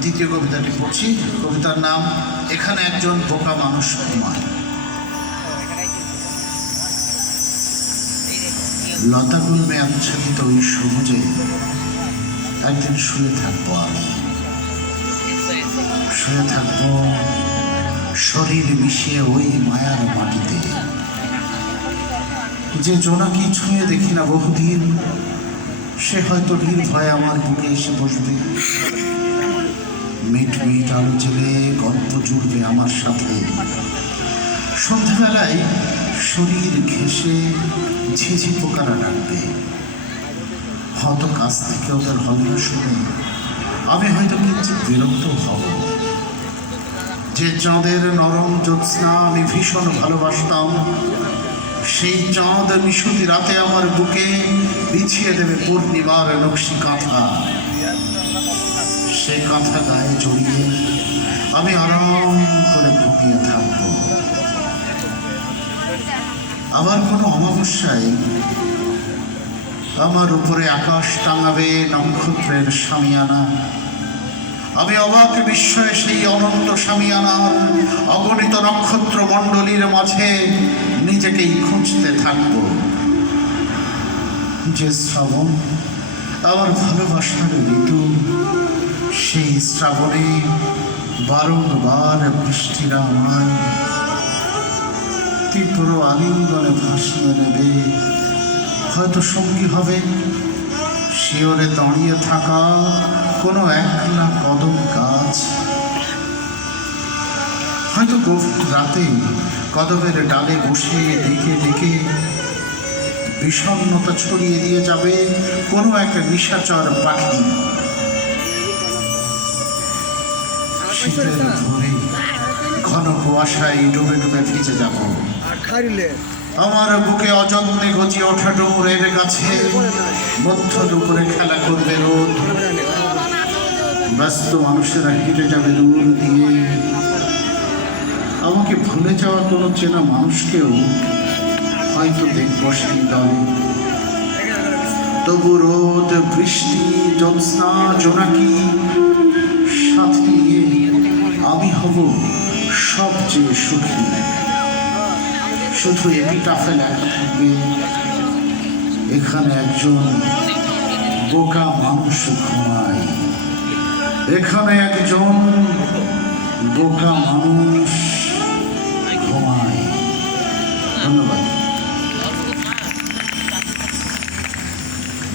দ্বিতীয় কবিতাটি পড়ছি। কবিতার নাম এখানে একজন বোকা মানুষ ঘুমায়। লতা গুলমে আচ্ছাদিত ওই সবুজে একদিন শুয়ে থাকবো আমি, শুয়ে থাকবো শরীর মিশিয়ে ওই মায়ার মাটিতে। যে জোনাকি ছুঁয়ে দেখি না বহুদিন, সে হয়তো নির্ভয়ে আমার বুকে এসে বসবে। মিট মিট আলো জেলে গল্প জুড়বে আমার সাথে। সন্ধ্যাবেলায় শরীর ঘেঁষে ঝিঝি পোকারা ডাকবে। হয়তো কাছ থেকে ওদের হল্লা শুনে আমি হয়তো কিঞ্চিৎ বিরক্ত হব। যে চাঁদের নরম জ্যোৎস্না আমি ভীষণ ভালোবাসতাম, সেই চাঁদ মিশুতি রাতে আমার বুকে বিছিয়ে দেবে পূর্ণিমার নকশি কাঁথা। সেই কাঁথা গায়ে জড়িয়ে আমি আরাম করে ঘুমিয়ে থাকব। আবার কোনো অমাবস্যায় আমার উপরে আকাশ টাঙাবে নক্ষত্রের শামিয়ানা। আমি অবাক বিস্ময়ে সেই অনন্ত শামিয়ানার অগণিত নক্ষত্র মণ্ডলীর মাঝে নিজেকেই খুঁজতে থাকব। যে শ্রাবণ আমার ভালোবাসার ঋতু, সেই শ্রাবণে বারংবার বৃষ্টিরা আমায় তীব্র আলিঙ্গনে ভাসিয়ে নেবে। হয়তো সঙ্গী হবে শিওরে দাঁড়িয়ে থাকা কোনো একলা কদম গাছ। হয়তো গভীর রাতে কদমের ডালে বসে ডেকে ডেকে বিষণ্ণতা ছড়িয়ে দিয়ে যাবে কোনো এক নিশাচর পাখি। শীতের ভোরে ঘন কুয়াশায় ডুবে ডুবে ভিজে যাব। আমার বুকে অযত্নে গজিয়ে ওঠা ডুমুরের গাছে মধ্য দুপুরে খেলা করবে রোদ। ব্যস্ত মানুষেরা হেঁটে যাবে দূর দিয়ে। আমাকে ভুলে যাওয়া কোনো চেনা মানুষকেও হয়তো দেখব সেই দলে। তবু রোদ, বৃষ্টি, জ্যোৎস্না, জোনাকি সাথে নিয়ে আমি হব সবচেয়ে সুখী। শুধু এপিটাফে লেখা থাকবে এখানে একজন বোকা মানুষ ঘুমায়। এখানে একজন বোকা মানুষ ঘুমায়। ধন্যবাদ।